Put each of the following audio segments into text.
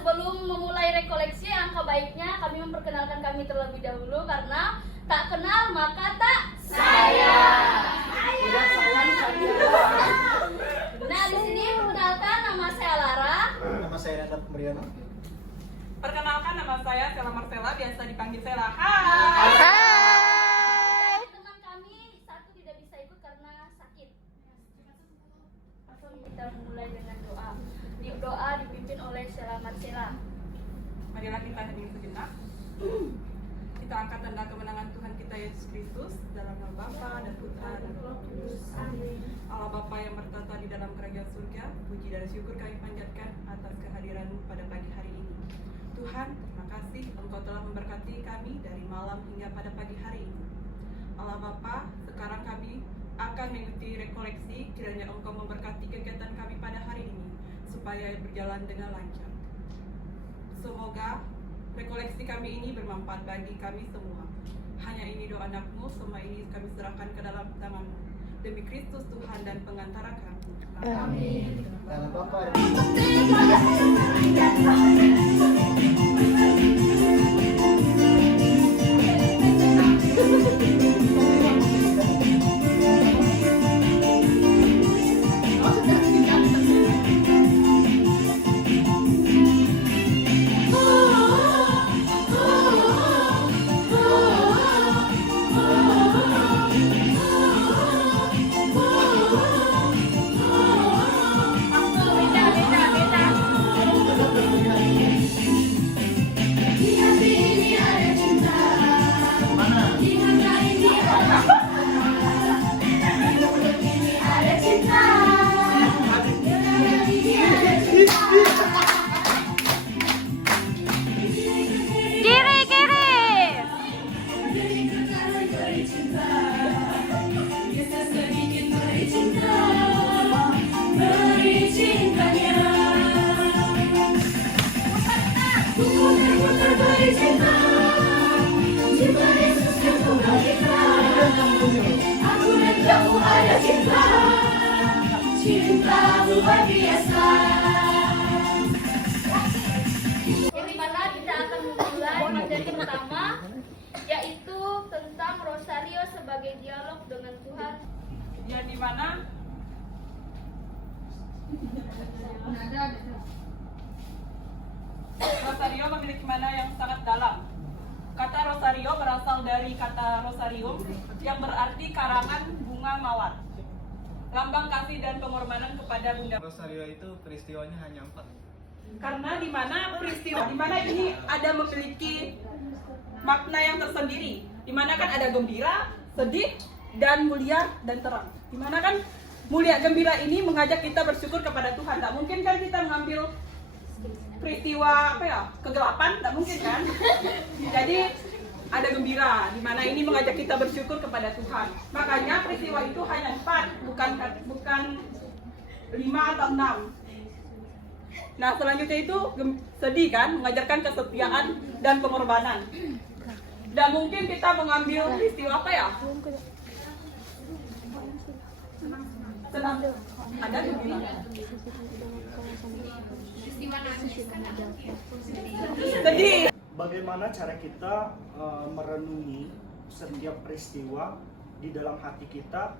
sebelum memulai rekoleksi, angka baiknya kami memperkenalkan kami terlebih dahulu karena tak kenal maka tak sayang. Nah, di sini perkenalkan, nama saya Lara. Nama saya Nanda Mariano. Perkenalkan, nama saya Sela Marcella, biasa dipanggil Sela. Hai. Teman kami satu tidak bisa ikut karena sakit. Langsung kita mulai dengan doa. Doa dipimpin oleh Sela Marcella. Marilah kita hening sejenak. Kita angkat tanda kemenangan Tuhan kita Yesus Kristus dalam nama Bapa dan Putra dan Roh Kudus. Amin. Allah Bapa yang bertata di dalam kerajaan surga, puji dan syukur kami panjatkan atas kehadiran-Mu pada pagi hari ini. Tuhan, terima kasih Engkau telah memberkati kami dari malam hingga pada pagi hari ini. Allah Bapa, sekarang kami akan mengikuti rekoleksi, kiranya Engkau memberkati kegiatan kami pada hari ini supaya berjalan dengan lancar. Semoga rekoleksi kami ini bermanfaat bagi kami semua. Hanya ini doa anak-Mu, semua ini kami serahkan ke dalam tangan-Mu. Demi Kristus Tuhan dan pengantara kami. Amin. Dalam Bapa cinta luar biasa. Yang dimana kita akan memulai materi pertama, yaitu tentang Rosario sebagai dialog dengan Tuhan. Yang dimana Rosario memiliki makna yang sangat dalam. Kata Rosario berasal dari kata rosarium yang berarti karangan bunga mawar. Lambang kasih dan pengorbanan kepada Bunda. Rosario itu peristiwanya hanya 4. Karena di mana peristiwa, di mana ini ada memiliki makna yang tersendiri. Di mana kan ada gembira, sedih, dan mulia dan terang. Di mana kan mulia gembira ini mengajak kita bersyukur kepada Tuhan. Tak mungkin kan kita mengambil peristiwa kegelapan, tak mungkin kan. Jadi ada gembira, di mana ini mengajak kita bersyukur kepada Tuhan. Makanya peristiwa itu hanya 4, bukan 5 atau 6. Nah, selanjutnya itu sedih kan, mengajarkan kesetiaan dan pengorbanan. Dan mungkin kita mengambil peristiwa senang. Ada gembira. Sedih. Bagaimana cara kita merenungi setiap peristiwa di dalam hati kita,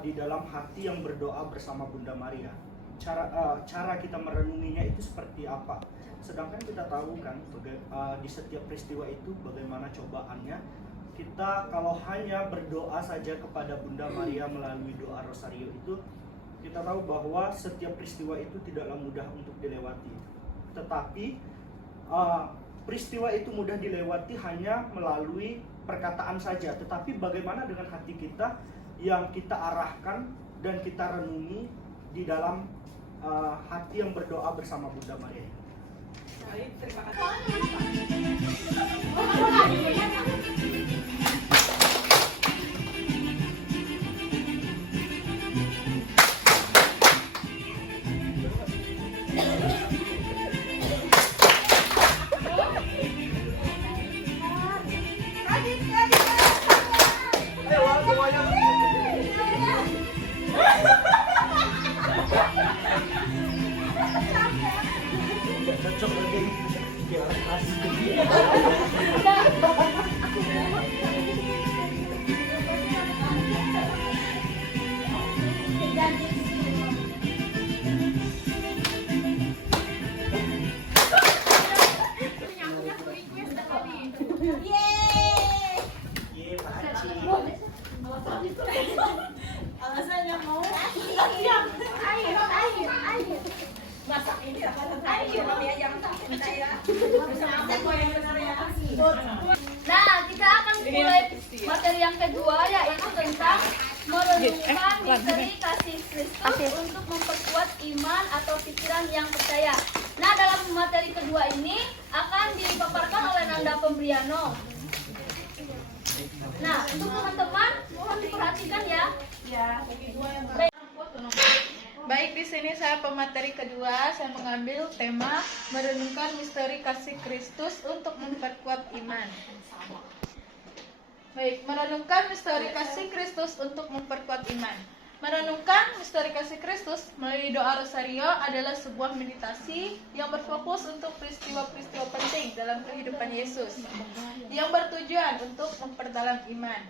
di dalam hati yang berdoa bersama Bunda Maria. Cara kita merenunginya itu seperti apa? Sedangkan kita tahu kan di setiap peristiwa itu bagaimana cobaannya. Kita kalau hanya berdoa saja kepada Bunda Maria melalui doa Rosario itu, kita tahu bahwa setiap peristiwa itu tidaklah mudah untuk dilewati. Tetapi peristiwa itu mudah dilewati hanya melalui perkataan saja. Tetapi bagaimana dengan hati kita yang kita arahkan dan kita renungi di dalam hati yang berdoa bersama Bunda Maria. Baik, terima kasih. Cocok. Alasannya mau Air. masak ini akan air yang saya Nah, kita akan mulai materi yang kedua, yaitu tentang merenungkan misteri kasih Kristus untuk memperkuat iman atau pikiran yang percaya. Nah, dalam materi kedua ini akan dipaparkan oleh Nanda Pembriano. Nah, untuk teman-teman mohon diperhatikan ya. Baik, di sini saya pemateri kedua, saya mengambil tema merenungkan misteri kasih Kristus untuk memperkuat iman. Baik, merenungkan misteri kasih Kristus untuk memperkuat iman. Merenungkan misteri kasih Kristus melalui doa rosario adalah sebuah meditasi yang berfokus untuk peristiwa-peristiwa penting dalam kehidupan Yesus, yang bertujuan untuk memperdalam iman.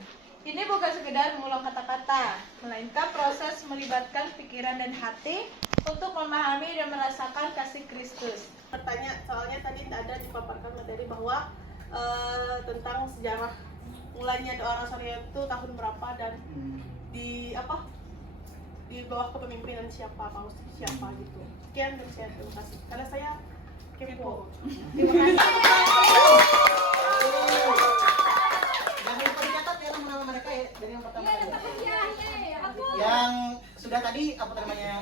Ini bukan sekedar mengulang kata-kata, melainkan proses melibatkan pikiran dan hati untuk memahami dan merasakan kasih Kristus. Bertanya, soalnya tadi ada dipaparkan materi bahwa tentang sejarah mulainya doa rosario itu tahun berapa dan di bawah kepemimpinan siapa, paus siapa gitu. Sekian dan saya terima kasih. Karena saya kepo. Terima kasih. Jangan lupa dicatat ya nama mereka ya dari yang pertama. Yang sudah tadi apa namanya?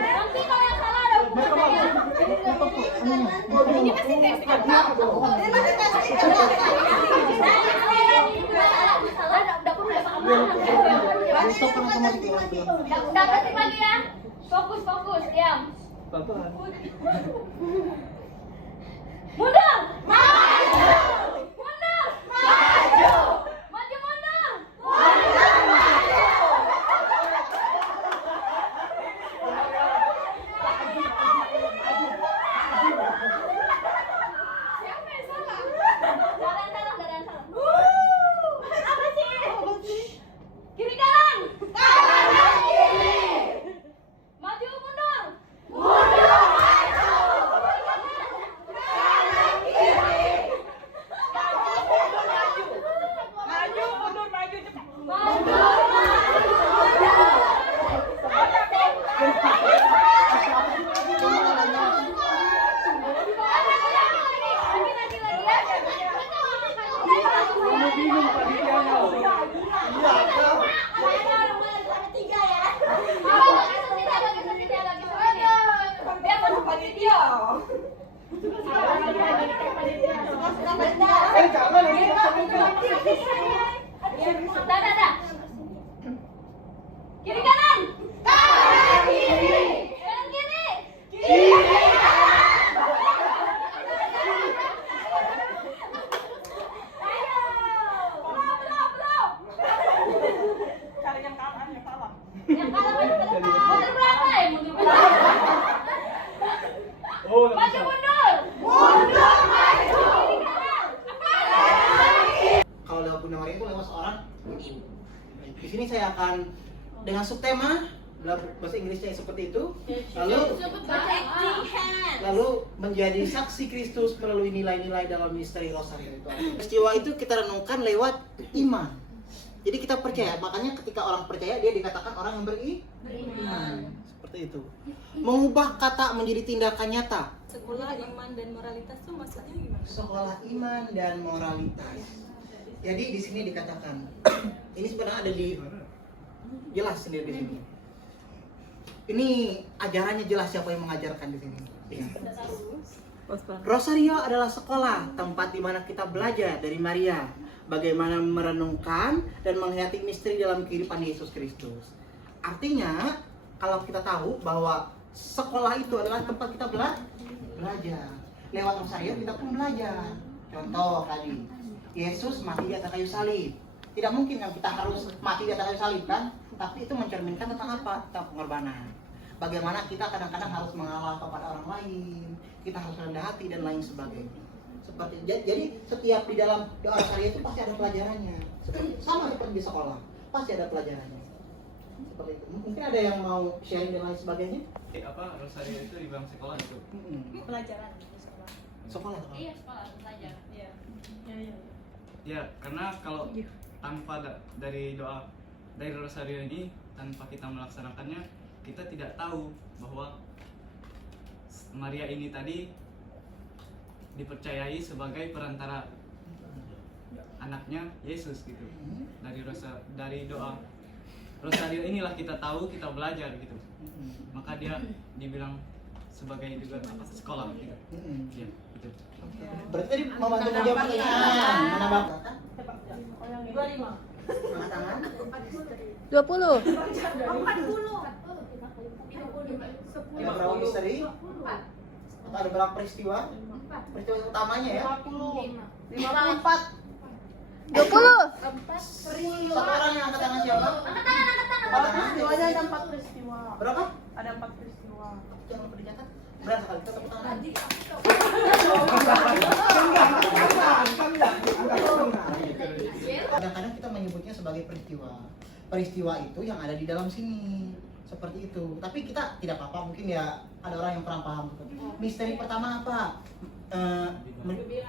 Nanti kalau yang salah ada hukumannya. Ini pasti tes salah dapur udah Udah ketik lagi ya. Fokus, diam. Mundur. Maju. Mundur. Maju. Maju mundur. Siapa yang salah? Gak ada yang salah. Apa sih? Kiri kanan. Kanan kiri. Maju mundur. Mundur maju. Kanan kiri. maju mundur maju cepat. Maju. Kiri kanan. Kanan kiri. Kanan kiri. Kiri Cari yang kanan yang salah. Yang kanan maju ke depan. Mundur berapa ya? Mundur berapa? Maju mundur. Mundur maju. Kiri kanan. Kalau lewat Bunda Maria itu lewat seorang ibu. Di sini saya akan dengan subtema bahasa Inggrisnya seperti itu, lalu menjadi saksi Kristus melalui nilai-nilai dalam misteri rosario itu. Peristiwa itu kita renungkan lewat iman. Jadi kita percaya, makanya ketika orang percaya dia dikatakan orang yang beriman. Seperti itu. Mengubah kata menjadi tindakan nyata. Sekolah iman dan moralitas tuh maksudnya gimana? Sekolah iman dan moralitas. Jadi di sini dikatakan, ini sebenarnya ada di jelas sendiri di sini. Ini ajarannya jelas siapa yang mengajarkan di sini. Rosario adalah sekolah, tempat di mana kita belajar dari Maria, bagaimana merenungkan dan menghayati misteri dalam kehidupan Yesus Kristus. Artinya, kalau kita tahu bahwa sekolah itu adalah tempat kita belajar. Lewat Rosario kita pun belajar. Contoh tadi, Yesus mati di atas kayu salib. Tidak mungkin kan kita harus mati di atas kayu salib kan? Tapi itu mencerminkan tentang apa? Tentang pengorbanan. Bagaimana kita kadang-kadang harus mengalah kepada orang lain, kita harus rendah hati dan lain sebagainya. Jadi setiap di dalam doa Rosario itu pasti ada pelajarannya. Sama seperti di sekolah, pasti ada pelajarannya. Seperti itu. Mungkin ada yang mau sharing dan lain sebagainya? Rosario itu dibilang sekolah itu. Pelajaran di sekolah. Sekolah. Iya, sekolah belajar. Iya. Ya, karena kalau tanpa dari Rosario ini, tanpa kita melaksanakannya, kita tidak tahu bahwa Maria ini tadi dipercayai sebagai perantara anaknya Yesus gitu. Dari doa Rosario inilah kita tahu, kita belajar gitu. Maka dia dibilang sebagai juga sekolah gitu. Ya, gitu. Berarti tadi membantu menjawab pertanyaan, menambah 25. angkat tangan. 20. Ada berapa misteri? Atau ada berapa peristiwa? Peristiwa utamanya ya? 54. 20. Satu orang yang angkat tangan siapa? Kalau peristiwanya ada 4 peristiwa. Berapa? Ada 4 peristiwa. Jangan lupa dicatat. Berat sekali, kita tepuk tangan. Kadang-kadang kita menyebutnya sebagai peristiwa. Peristiwa itu yang ada di dalam sini. Seperti itu. Tapi kita tidak apa-apa, mungkin ya ada orang yang kurang paham. Misteri pertama apa?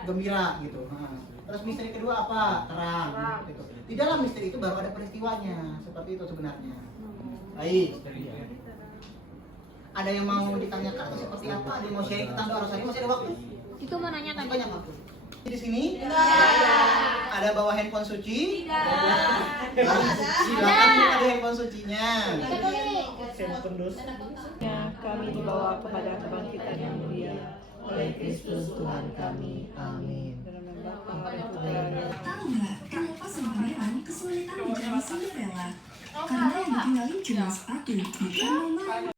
Gembira gitu. Terus misteri kedua apa? Terang. Gitu. Di dalam misteri itu baru ada peristiwanya. Seperti itu sebenarnya. Baik. Ada yang mau ditanyakan atau seperti apa? Ada yang mau sharing tentang doa Rosario? Masih ada waktu? Itu mau nanya Masih banyak waktu. Di sini? Ada bawa handphone suci? Silakan ada handphone sucinya. Kami dibawa kepada kebangkitan yang mulia oleh Kristus Tuhan kami. Amin. Tahu nggak kenapa pangeran kesulitan mencari Cinderella? Karena yang ditinggalin cuma sepatu, bukan mainan.